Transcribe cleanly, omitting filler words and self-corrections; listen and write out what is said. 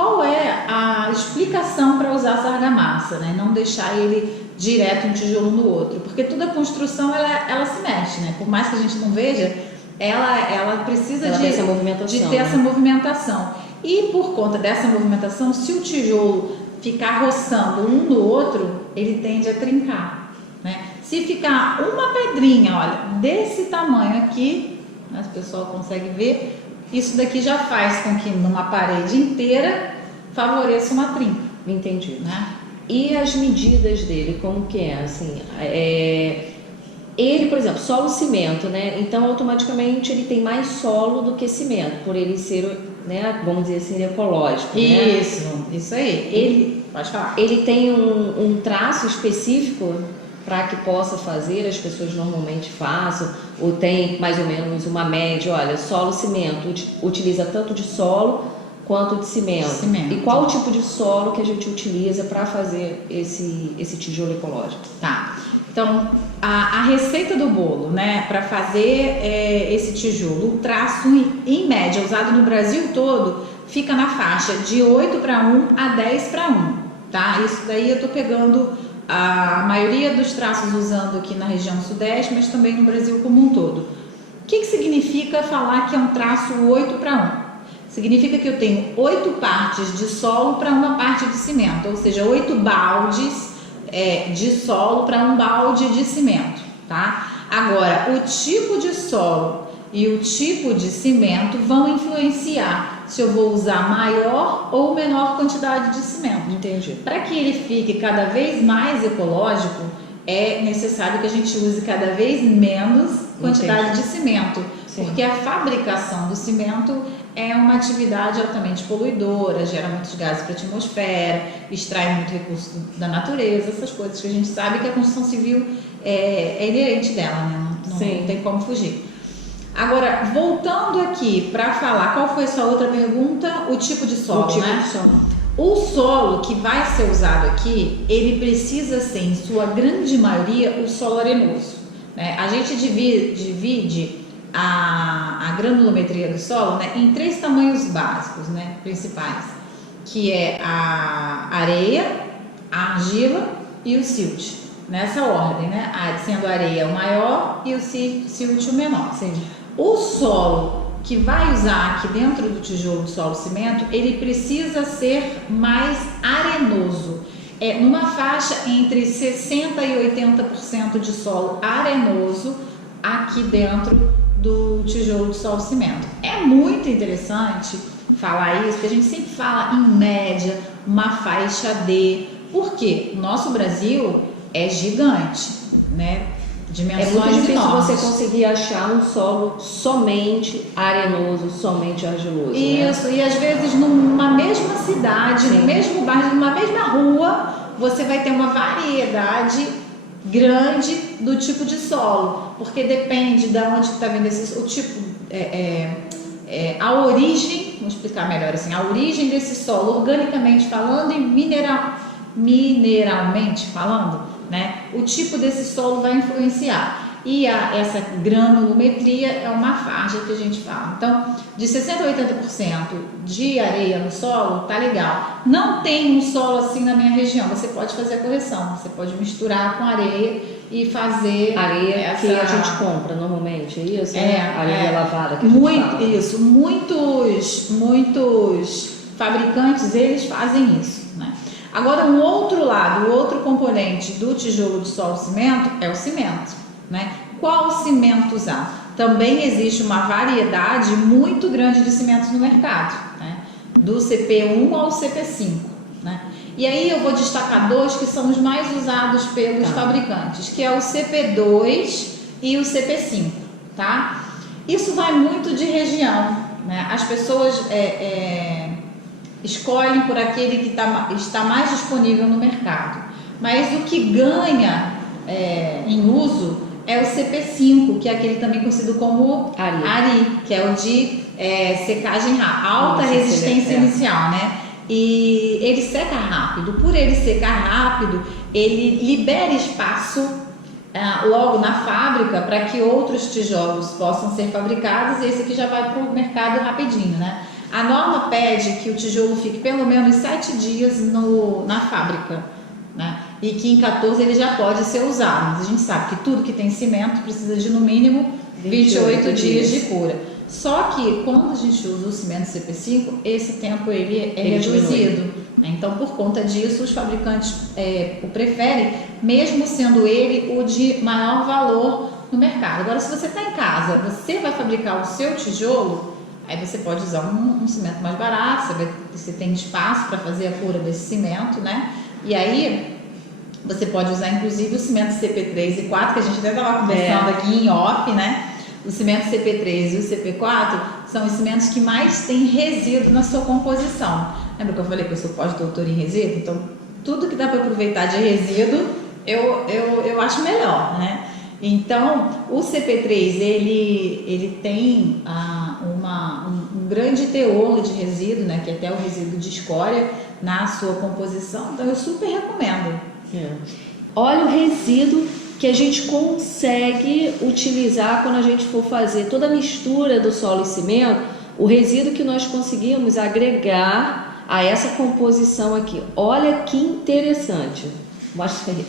qual é a explicação para usar essa argamassa, né? Não deixar ele direto um tijolo no outro, porque toda construção ela se mexe, né? Por mais que a gente não veja, ela precisa ela de ter essa movimentação. E por conta dessa movimentação, se o tijolo ficar roçando um no outro, ele tende a trincar, né? Se ficar uma pedrinha, olha, desse tamanho aqui, né, o pessoal consegue ver, isso daqui já faz com que numa parede inteira favoreça uma trinca. Entendi. Né? E as medidas dele, como que é? Assim, ele, por exemplo, solo cimento, né? Então automaticamente ele tem mais solo do que cimento, por ele ser, né, vamos dizer assim, ecológico. Isso aí. Ele, pode falar. Ele tem um traço específico para que possa fazer, as pessoas normalmente façam, ou tem mais ou menos uma média, olha, solo cimento utiliza tanto de solo quanto de cimento. E qual o tipo de solo que a gente utiliza para fazer esse tijolo ecológico? Tá. Então, a receita do bolo, né, para fazer esse tijolo, o traço em média usado no Brasil todo fica na faixa de 8:1 a 10:1, tá? Isso daí eu tô pegando a maioria dos traços usando aqui na região sudeste, mas também no Brasil como um todo. O que significa falar que é um traço 8:1? Significa que eu tenho 8 partes de solo para uma parte de cimento, ou seja, 8 baldes de solo para um balde de cimento, tá? Agora, o tipo de solo e o tipo de cimento vão influenciar se eu vou usar maior ou menor quantidade de cimento. Entendi. Para que ele fique cada vez mais ecológico, é necessário que a gente use cada vez menos quantidade de cimento. Sim. Porque a fabricação do cimento é uma atividade altamente poluidora, gera muitos gases para a atmosfera, extrai muito recurso da natureza, essas coisas que a gente sabe que a construção civil é inerente dela, né? Não tem como fugir. Agora, voltando aqui para falar, qual foi a sua outra pergunta? O tipo de solo, né? O solo que vai ser usado aqui, ele precisa ser, em sua grande maioria, o solo arenoso, né? A gente divide a granulometria do solo, né, em 3 tamanhos básicos, né, principais, que é a areia, a argila e o silt. Nessa ordem, né? Sendo a areia o maior e o silt o menor. Sim. O solo que vai usar aqui dentro do tijolo de solo cimento, ele precisa ser mais arenoso. Numa faixa entre 60% e 80% de solo arenoso aqui dentro do tijolo de solo cimento. É muito interessante falar isso, porque a gente sempre fala em média, uma faixa D. Por quê? O nosso Brasil é gigante, né? Dimensões muito difícil enormes. Você conseguir achar um solo somente arenoso, somente argiloso. Isso, né? E às vezes numa mesma cidade, no mesmo bairro, numa mesma rua, você vai ter uma variedade grande do tipo de solo, porque depende de onde está vindo o tipo, a origem, vamos explicar melhor assim, a origem desse solo, organicamente falando e mineralmente falando, né? O tipo desse solo vai influenciar. E essa granulometria é uma faixa que a gente fala. Então, de 60% a 80% de areia no solo, tá legal. Não tem um solo assim na minha região, você pode fazer a correção. Você pode misturar com areia e fazer areia que a gente compra normalmente, é isso? Areia lavada que a gente fala. Isso, muitos fabricantes, eles fazem isso, né? Agora, um outro lado, o outro componente do tijolo de solo cimento é o cimento, né? Qual cimento usar? Também existe uma variedade muito grande de cimentos no mercado, né? Do CP1 ao CP5, né? E aí eu vou destacar 2 que são os mais usados pelos fabricantes, que é o CP2 e o CP5, tá? Isso vai muito de região, né? As pessoas escolhem por aquele que está mais disponível no mercado, mas o que ganha em uso é o CP5, que é aquele também conhecido como ARI, que é o de secagem rápida, alta resistência inicial, né? E ele seca rápido. Por ele secar rápido, ele libera espaço logo na fábrica para que outros tijolos possam ser fabricados, e esse aqui já vai para o mercado rapidinho, né? A norma pede que o tijolo fique pelo menos 7 dias na fábrica, né? E que em 14 ele já pode ser usado. Mas a gente sabe que tudo que tem cimento precisa de no mínimo 28 dias de cura. Só que quando a gente usa o cimento CP5, esse tempo ele é reduzido. Né? Então, por conta disso, os fabricantes o preferem, mesmo sendo ele o de maior valor no mercado. Agora, se você está em casa, você vai fabricar o seu tijolo, aí você pode usar um cimento mais barato, você tem espaço para fazer a cura desse cimento, né? E aí você pode usar inclusive o cimento CP3 e 4, que a gente até estava conversando aqui em off, né? O cimento CP3 e o CP4 são os cimentos que mais têm resíduo na sua composição. Lembra que eu falei que eu sou pós-doutora em resíduo? Então, tudo que dá para aproveitar de resíduo, eu acho melhor, né? Então, o CP3, ele tem um grande teor de resíduo, né? Que é até o resíduo de escória na sua composição. Então, eu super recomendo. Olha o resíduo que a gente consegue utilizar quando a gente for fazer toda a mistura do solo e cimento, o resíduo que nós conseguimos agregar a essa composição aqui. Olha que interessante. Mostra aí.